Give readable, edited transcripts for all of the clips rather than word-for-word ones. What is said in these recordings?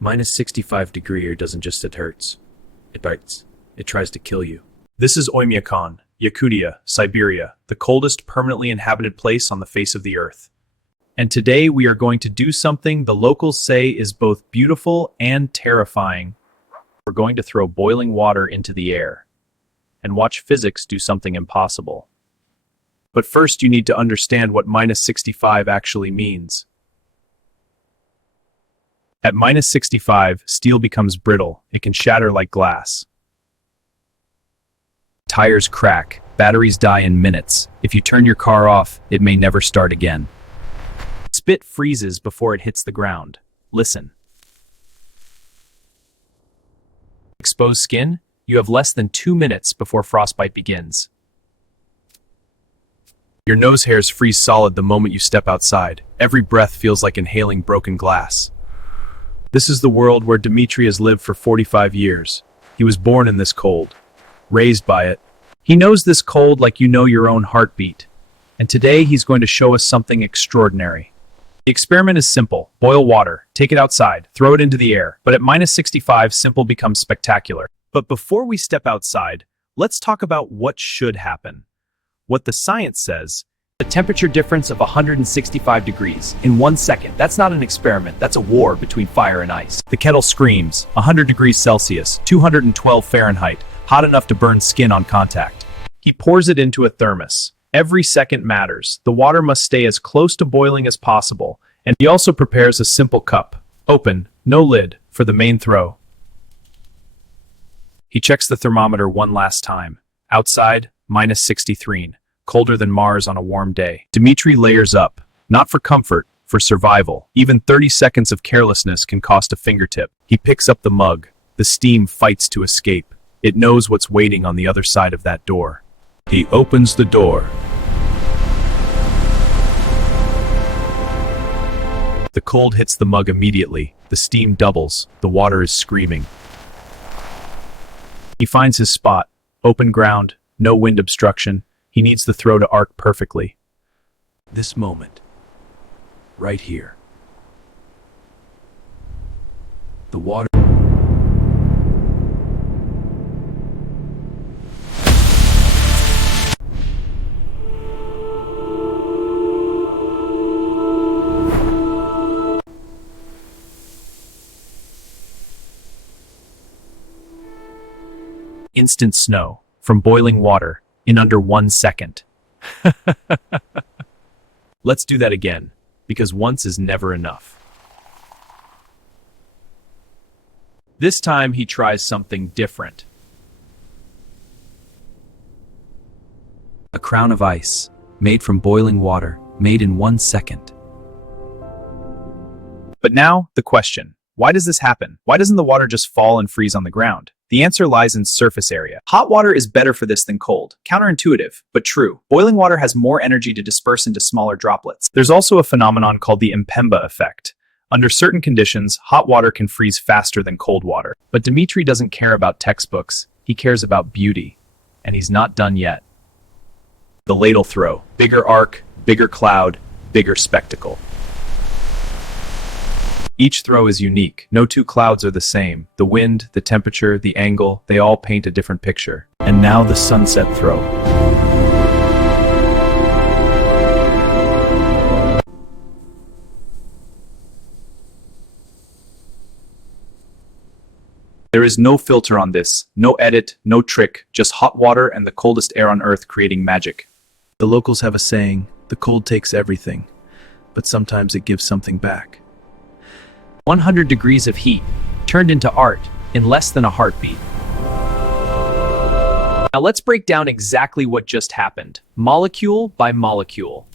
Minus 65 degree air doesn't just it hurts. It bites. It tries to kill you. This is Oymyakon, Yakutia, Siberia, the coldest permanently inhabited place on the face of the earth. And today we are going to do something the locals say is both beautiful and terrifying. We're going to throw boiling water into the air and watch physics do something impossible. But first you need to understand what minus 65 actually means. At minus 65, steel becomes brittle. It can shatter like glass. Tires crack. Batteries die in minutes. If you turn your car off, it may never start again. Spit freezes before it hits the ground. Listen. Exposed skin? You have less than 2 minutes before frostbite begins. Your nose hairs freeze solid the moment you step outside. Every breath feels like inhaling broken glass. This is the world where Dmitri has lived for 45 years. He was born in this cold, raised by it. He knows this cold like you know your own heartbeat. And today he's going to show us something extraordinary. The experiment is simple. Boil water, take it outside, throw it into the air. But at minus 65, simple becomes spectacular. But before we step outside, let's talk about what should happen. What the science says, a temperature difference of 165 degrees in 1 second. That's not an experiment, that's a war between fire and ice. The kettle screams, 100 degrees Celsius, 212 Fahrenheit, hot enough to burn skin on contact. He pours it into a thermos. Every second matters. The water must stay as close to boiling as possible. And he also prepares a simple cup, open, no lid, for the main throw. He checks the thermometer one last time. Outside, minus 63. Colder than Mars on a warm day. Dmitri layers up, not for comfort, for survival. Even 30 seconds of carelessness can cost a fingertip. He picks up the mug. The steam fights to escape. It knows what's waiting on the other side of that door. He opens the door. The cold hits the mug immediately. The steam doubles. The water is screaming. He finds his spot. Open ground, no wind obstruction. He needs the throw to arc perfectly. This moment, right here. The water. Instant snow, from boiling water, in under 1 second. Let's do that again, because once is never enough. This time he tries something different. A crown of ice, made from boiling water, made in 1 second. But now, the question. Why does this happen? Why doesn't the water just fall and freeze on the ground? The answer lies in surface area. Hot water is better for this than cold. Counterintuitive, but true. Boiling water has more energy to disperse into smaller droplets. There's also a phenomenon called the Mpemba Effect. Under certain conditions, hot water can freeze faster than cold water. But Dmitri doesn't care about textbooks. He cares about beauty. And he's not done yet. The ladle throw. Bigger arc, bigger cloud, bigger spectacle. Each throw is unique. No two clouds are the same. The wind, the temperature, the angle, they all paint a different picture. And now the sunset throw. There is no filter on this, no edit, no trick, just hot water and the coldest air on Earth creating magic. The locals have a saying, the cold takes everything, but sometimes it gives something back. 100 degrees of heat, turned into art, in less than a heartbeat. Now let's break down exactly what just happened, molecule by molecule.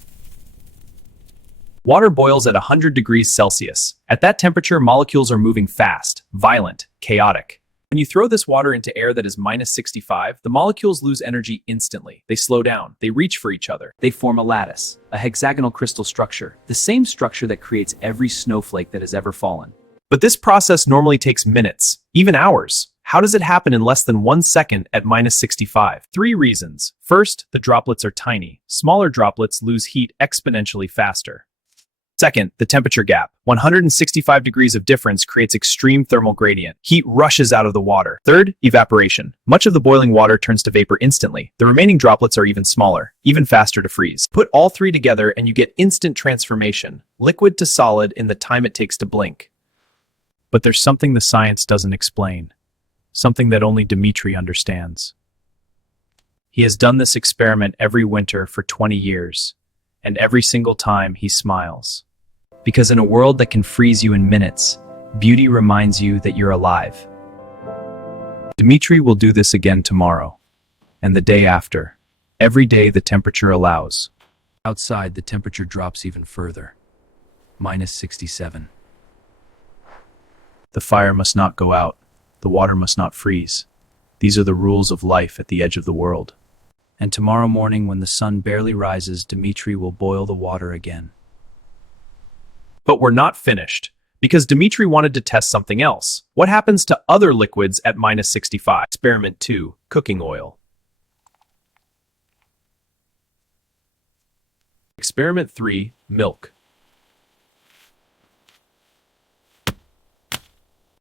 Water boils at 100 degrees Celsius. At that temperature, molecules are moving fast, violent, chaotic. When you throw this water into air that is minus 65, the molecules lose energy instantly. They slow down, they reach for each other. They form a lattice, a hexagonal crystal structure, the same structure that creates every snowflake that has ever fallen. But this process normally takes minutes, even hours. How does it happen in less than 1 second at minus 65? 3 reasons. First, the droplets are tiny. Smaller droplets lose heat exponentially faster. Second, the temperature gap. 165 degrees of difference creates extreme thermal gradient. Heat rushes out of the water. Third, evaporation. Much of the boiling water turns to vapor instantly. The remaining droplets are even smaller, even faster to freeze. Put all three together and you get instant transformation, liquid to solid in the time it takes to blink. But there's something the science doesn't explain. Something that only Dmitri understands. He has done this experiment every winter for 20 years. And every single time he smiles. Because in a world that can freeze you in minutes, beauty reminds you that you're alive. Dmitri will do this again tomorrow, and the day after. Every day the temperature allows. Outside, the temperature drops even further. -67. The fire must not go out. The water must not freeze. These are the rules of life at the edge of the world. And tomorrow morning, when the sun barely rises, Dmitri will boil the water again. But we're not finished, because Dmitri wanted to test something else. What happens to other liquids at -65? Experiment 2, cooking oil. Experiment 3, milk.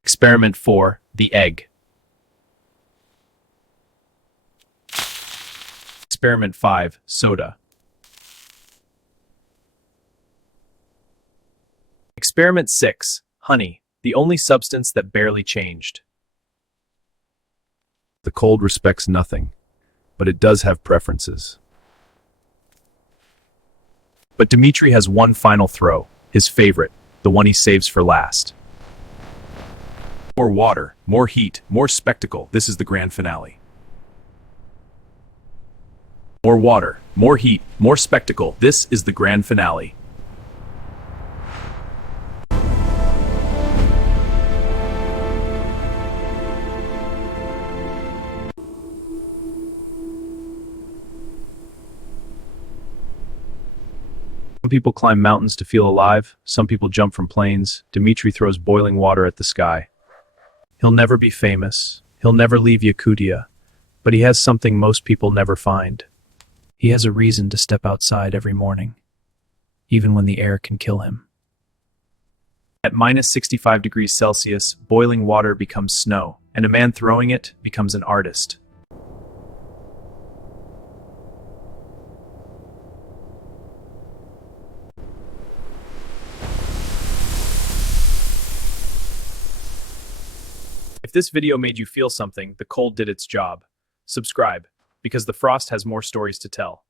Experiment 4, the egg. Experiment 5, soda. Experiment 6, honey, the only substance that barely changed. The cold respects nothing, but it does have preferences. But Dmitri has one final throw, his favorite, the one he saves for last. More water, more heat, more spectacle. This is the grand finale. More water, more heat, more spectacle. This is the grand finale. Some people climb mountains to feel alive. Some people jump from planes. Dmitri throws boiling water at the sky. He'll never be famous. He'll never leave Yakutia. But he has something most people never find. He has a reason to step outside every morning, even when the air can kill him. At -65 degrees Celsius, boiling water becomes snow, and a man throwing it becomes an artist. If this video made you feel something, the cold did its job. Subscribe, because the frost has more stories to tell.